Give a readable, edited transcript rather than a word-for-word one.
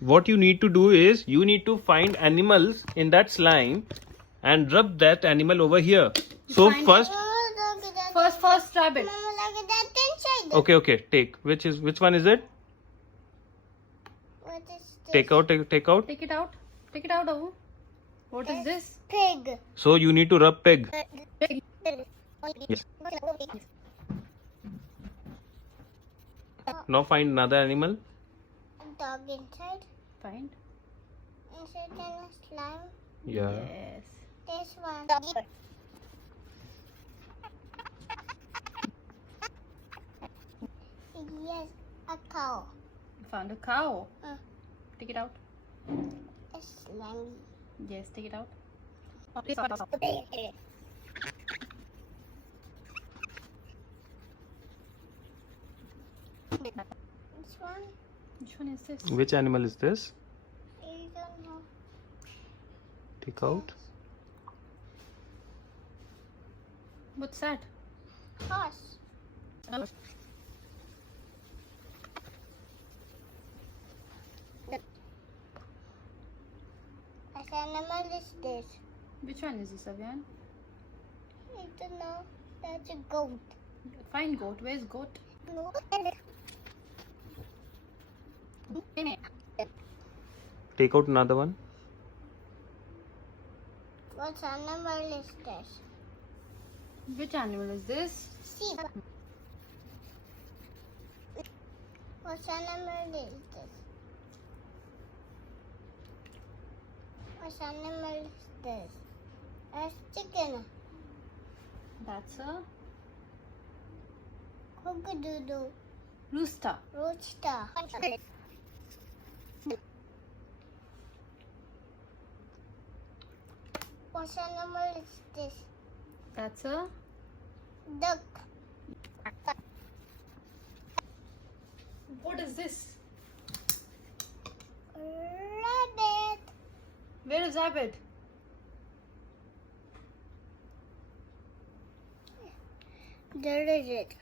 what you need to do is you need to find animals in that slime and rub that animal over here. So first rabbit. Okay, take. Which one is it? What is this? Take out. Take it out, Avu. What is this? Pig. So you need to rub pig. Yes. Now find another animal. Dog inside. Find. Inside in a slime. Yeah. Yes. This one. Yes, a cow. Found a cow. Take it out. It's slimy. Yes, take it out. This one, Which one is this? Which animal is this? I don't know. Take out. What's that? Horse. What animal is this? Which one is this, Avyaan? I don't know. That's a goat. Find goat. Where's goat? No. Take out another one. What animal is this? Which animal is this? Sheep. What animal is this? What animal is this? That's chicken. That's a Cock-a-doodle. rooster. Rooster. What animal is this? That's a Duck. what is this? Rabbit. Where is rabbit? There is it.